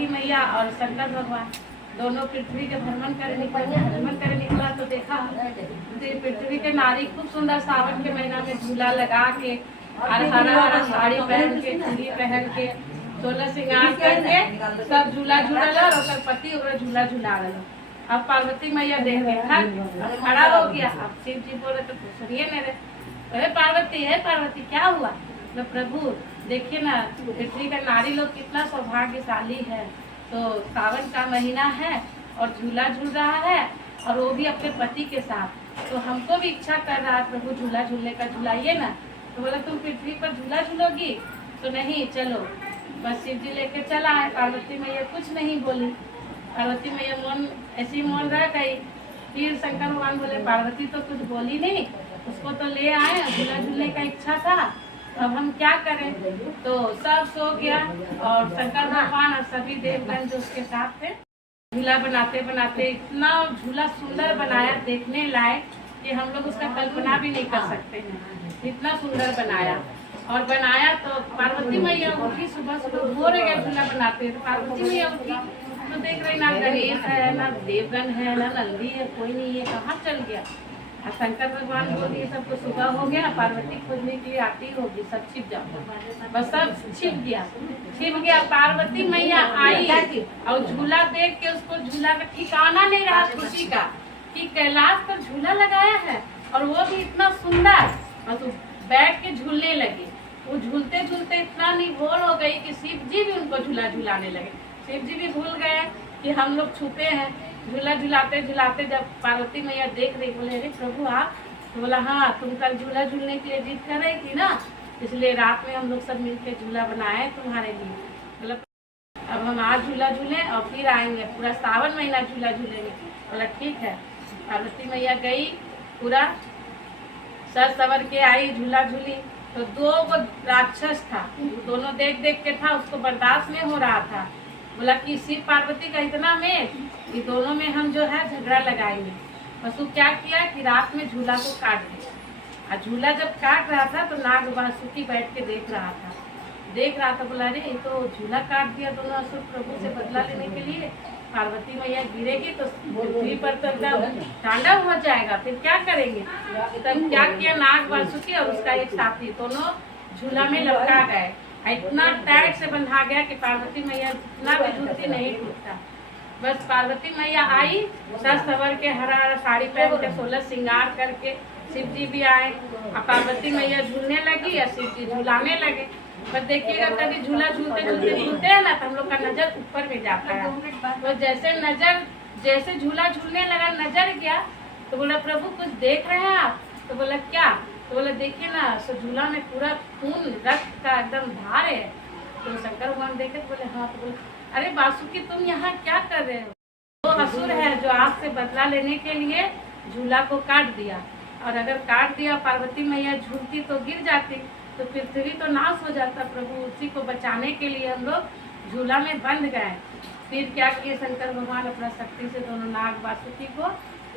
पार्वती मैया और शंकर भगवान दोनों पृथ्वी के भ्रमण करे निकला तो देखा पृथ्वी के नारी खूब सुंदर सावन के महीना में झूला लगा के और हरा हरा साड़ी पहन के चूड़ी पहन के 16 श्रृंगार करके सब झूला झूलल और पति झूला झूला रहा। अब पार्वती मैया देख रहे खड़ा हो गया। अब शिव जी बोले तो सुनिए न रे, है पार्वती क्या हुआ? तो प्रभु देखिए ना पृथ्वी का नारी लोग कितना सौभाग्यशाली है। तो सावन का महीना है और झूला झूल रहा है और वो भी अपने पति के साथ। तो हमको भी इच्छा कर रहा है प्रभु झूला झूलने का, झूलाइए ना। तो बोला तुम पृथ्वी पर झूला झूलोगी? तो नहीं, चलो। बस शिव जी लेके चला है। पार्वती मैया कुछ नहीं बोली। पार्वती मैया मन ऐसी मौन रह गई। फिर शंकर भगवान बोले पार्वती तो कुछ बोली नहीं, उसको तो ले आए, झूला झूलने का इच्छा था, अब हम क्या करें? तो सब सो गया और शंकर भगवान और सभी देवगण जो उसके साथ थे झूला बनाते बनाते इतना झूला सुंदर बनाया, देखने लायक कि हम लोग उसका कल्पना भी नहीं कर सकते हैं। इतना सुंदर बनाया और बनाया तो पार्वती मैया उठी। सुबह सुबह भोर गया झूला बनाते तो पार्वती मैया उठी तो देख रही ना गणेश है, ना देवगन है, ना नंदी है, कोई नहीं है, कहाँ चल गया? शंकर भगवान बोल दिए सबको सुबह हो गया, पार्वती खोजने के लिए आती होगी, सब छिप जाओ। बस सब छिप गया। पार्वती मैया आई और झूला देख के उसको झूला का ठिकाना नहीं रहा खुशी का कि कैलाश पर झूला लगाया है और वो भी इतना सुंदर। बस बैठ के झूलने लगी। वो झूलते झूलते इतना निभोर हो गई कि शिव जी भी उनको झूला झूलाने लगे। शिव जी भी भूल गए कि हम लोग छूते हैं। झूला झुलाते झुलाते जब पार्वती मैया देख रही, बोले अरे प्रभु आप? तो बोला हाँ, तुम कल झूला झूलने के लिए जिद कर रही थी ना, इसलिए रात में हम लोग सब मिलकर झूला बनाए तुम्हारे लिए। बोला अब हम आज झूला झूले और फिर आएंगे, पूरा सावन महीना झूला झूलेंगे। बोला ठीक है। पार्वती मैया गई, पूरा सज सवर के आई, झूला झूली। तो 2 राक्षस था, दोनों देख देख के था, उसको बर्दाश्त नहीं हो रहा था। बोला कि शिव पार्वती का इतना मेल, ये दोनों में हम जो है झगड़ा लगाएंगे। बस वो क्या किया कि रात में झूला को काट दिया। और झूला जब काट रहा था तो नाग वासुकी बैठ के देख रहा था। बोला अरे ये तो झूला काट दिया दोनों असुर प्रभु से बदला लेने के लिए। पार्वती मैया गिरेगी तो पृथ्वी पर तो एकदम तांडव हो जाएगा, फिर क्या करेंगे? तब क्या किया नाग वासुकी और उसका एक साथी दोनों झूला में लटका गए। इतना टाइट से बंधा गया कि पार्वती मैया इतना भी झूलती नहीं टूटता। बस पार्वती मैया आई, सज सवर के हरा हरा साड़ी पहन के 16 श्रृंगार करके शिव जी भी आए और पार्वती मैया झूलने लगी और शिव जी झूलाने लगे। पर देखिएगा कभी झूला झूलते हैं ना तो हम लोग का नजर ऊपर में जाता है। तो जैसे झूला झूलने लगा नजर गया तो बोला प्रभु कुछ देख रहे हैं आप? तो बोला क्या? तो बोले देखिए ना झूला में पूरा खून रक्त का एकदम धार है। तो शंकर भगवान देखे तो बोले हाँ। तो बोले अरे वासुकी तुम यहाँ क्या कर रहे हो? वो असुर है जो आपसे बदला लेने के लिए झूला को काट दिया, और अगर काट दिया पार्वती मैया झूलती तो गिर जाती, तो पृथ्वी तो नाश हो जाता। प्रभु उसी को बचाने के लिए हम लोग झूला में बंध गए। फिर क्या किए शंकर भगवान अपना शक्ति से दोनों नाग वासुकी को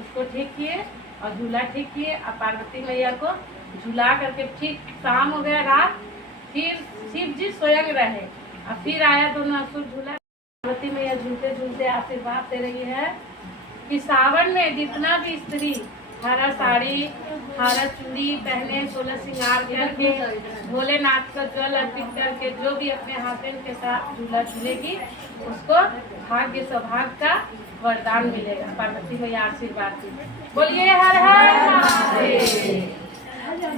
उसको ठीक किए और झूला ठीक किए और पार्वती मैया को झूला करके ठीक शाम हो गया रात। फिर शिव जी स्वयं रहे और फिर आया दोनों असुर झूला। पार्वती मैया झूलते झूलते आशीर्वाद दे रही है कि सावन में जितना भी स्त्री हरा साड़ी हरा चूड़ी पहने 16 श्रृंगार करके भोलेनाथ का जल अर्पित करके जो भी अपने हाथन के साथ झूला झूलेगी उसको भाग्य सौभाग्य का वरदान मिलेगा। पार्वती मैया आशीर्वाद दी। बोलिए हर हर महादेव।